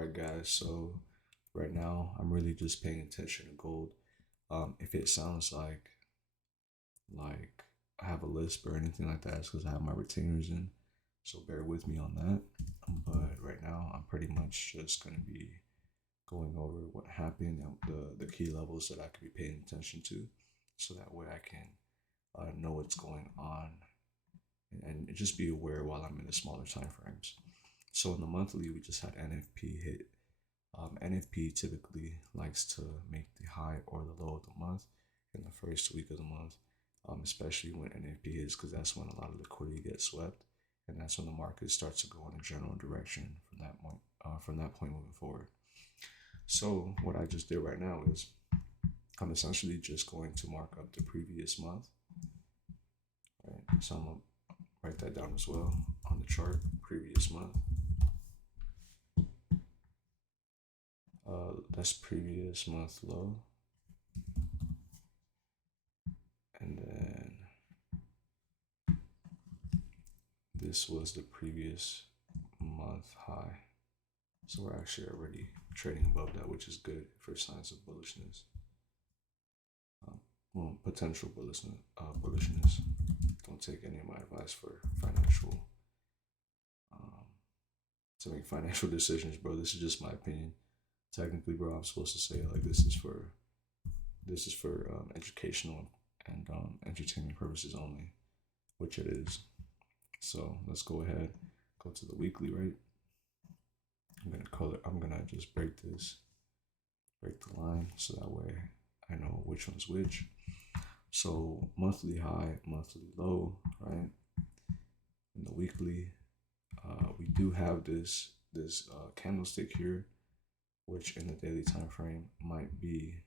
Alright, guys, so right now I'm really just paying attention to gold. If it sounds like I have a lisp or anything like that, it's because I have my retainers in. So bear with me on that. But right now I'm pretty much just gonna be going over what happened and the key levels that I could be paying attention to, so that way I can know what's going on and just be aware while I'm in the smaller time frames. So in the monthly, we just had NFP hit. NFP typically likes to make the high or the low of the month in the first week of the month, especially when NFP hits, because that's when a lot of liquidity gets swept, and that's when the market starts to go in a general direction from that point moving forward. So what I just did right now is I'm essentially just going to mark up the previous month. Right, so I'm gonna write that down as well on the chart. Previous month. That's previous month low, and then this was the previous month high. So we're actually already trading above that, which is good for signs of bullishness. Well, potential bullishness. Don't take any of my advice for financial to make financial decisions, bro. This is just my opinion. Technically, bro, I'm supposed to say like this is for educational and entertainment purposes only, which it is. So let's go ahead, go to the weekly, right? I'm gonna just break the line, so that way I know which one's which. So monthly high, monthly low, right? In the weekly, we do have this candlestick here, which in the daily time frame might be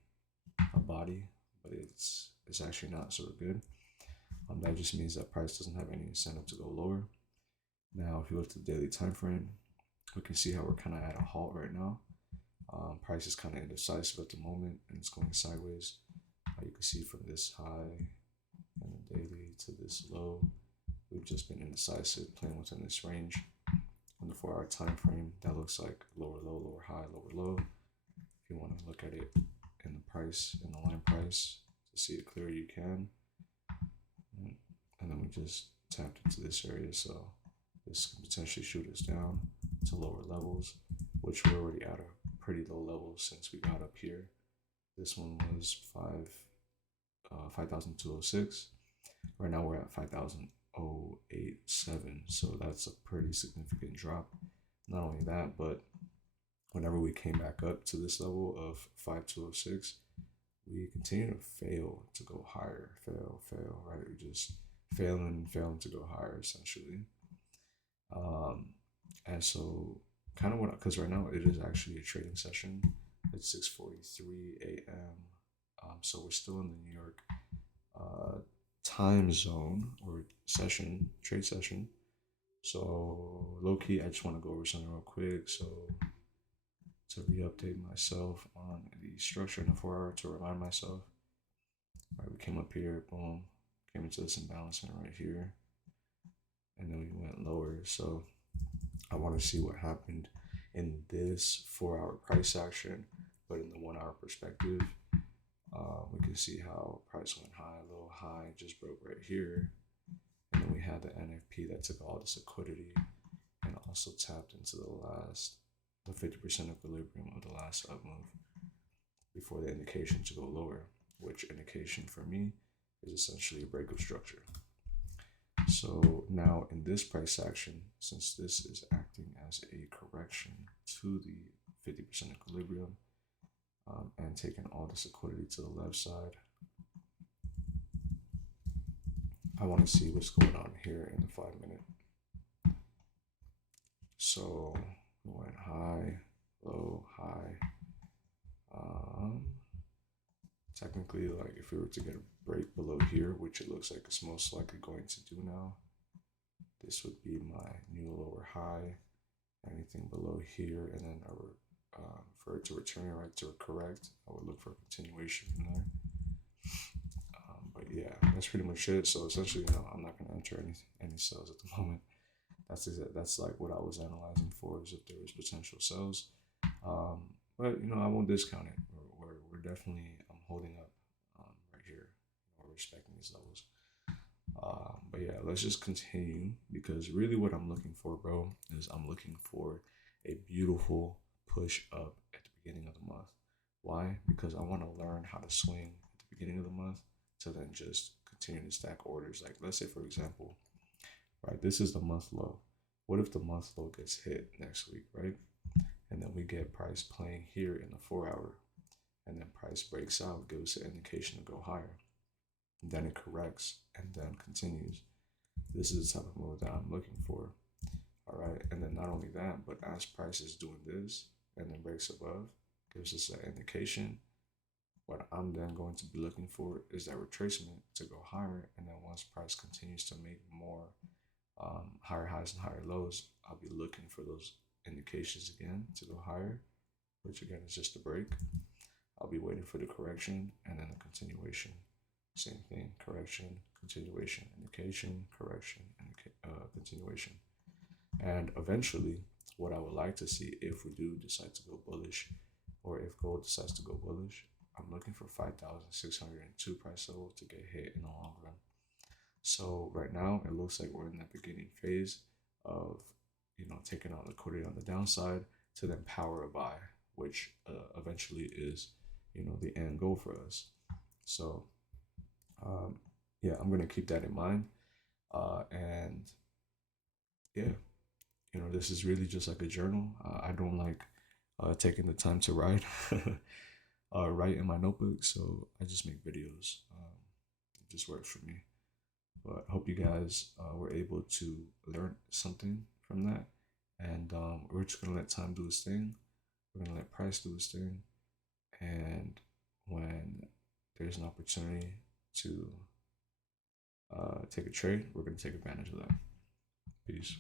a body, but it's actually not so good. That just means that price doesn't have any incentive to go lower. Now, if you look at the daily time frame, we can see how we're kind of at a halt right now. Price is kind of indecisive at the moment, and it's going sideways. You can see from this high and the daily to this low, we've just been indecisive, playing within this range. On the 4-hour time frame, that looks like lower low, lower high, lower low. If you want to look at it in the price, in the line price, to see it clear, you can. And then we just tapped into this area, so this can potentially shoot us down to lower levels, which we're already at a pretty low level since we got up here. This one was 5,206. Right now we're at 5,087, so that's a pretty significant drop. Not only that, but whenever we came back up to this level of 5,206, we continue to fail to go higher. Fail, right? We just failing to go higher, essentially. And so kind of what, because right now it is actually a trading session. It's 6:43 a.m. So we're still in the New York time zone or trade session. So low key, I just want to go over something real quick. So to re-update myself on the structure in the 4-hour to remind myself. All right, we came up here, boom, came into this imbalancing right here, and then we went lower. So I want to see what happened in this 4-hour price action, but in the 1-hour perspective, we can see how price went high, low, high, just broke right here, and then we had the NFP that took all this liquidity and also tapped into the 50% equilibrium of the last up move before the indication to go lower, which indication for me is essentially a break of structure. So now in this price action, since this is acting as a correction to the 50% equilibrium and taking all this liquidity to the left side, I want to see what's going on here in the 5-minute. So we went high, low, high. Technically, like if we were to get a break below here, which it looks like it's most likely going to do now, this would be my new lower high. Anything below here, and then for it to return right to correct, I would look for a continuation from there. But yeah, that's pretty much it. So essentially, I'm not going to enter any sales at the moment. That's like what I was analyzing for, is if there was potential sales. But I won't discount it. We're definitely holding up right here. We're respecting these levels. But yeah, let's just continue because really what I'm looking for, bro, is I'm looking for a beautiful push up at the beginning of the month. Why? Because I want to learn how to swing at the beginning of the month to then just continue to stack orders. Like, let's say, for example, right, this is the month low. What if the month low gets hit next week, right? And then we get price playing here in the 4 hour, and then price breaks out, gives an indication to go higher. And then it corrects and then continues. This is the type of move that I'm looking for. All right. And then not only that, but as price is doing this and then breaks above, gives us an indication. What I'm then going to be looking for is that retracement to go higher. And then once price continues to make more higher highs and higher lows, I'll be looking for those indications again to go higher, which again is just a break. I'll be waiting for the correction and then a continuation. Same thing, correction, continuation, indication, correction, and continuation. And eventually, what I would like to see if we do decide to go bullish, or if gold decides to go bullish, I'm looking for 5,602 price level to get hit in the long run. So right now, it looks like we're in that beginning phase of, taking out liquidity on the downside to then power a buy, which eventually is, the end goal for us. So yeah, I'm gonna keep that in mind. And yeah, this is really just like a journal. I don't like taking the time to write, write in my notebook, so I just make videos. It just works for me. But I hope you guys were able to learn something from that. And we're just gonna let time do its thing. We're gonna let price do its thing. And when there's an opportunity to take a trade, we're gonna take advantage of that. Peace.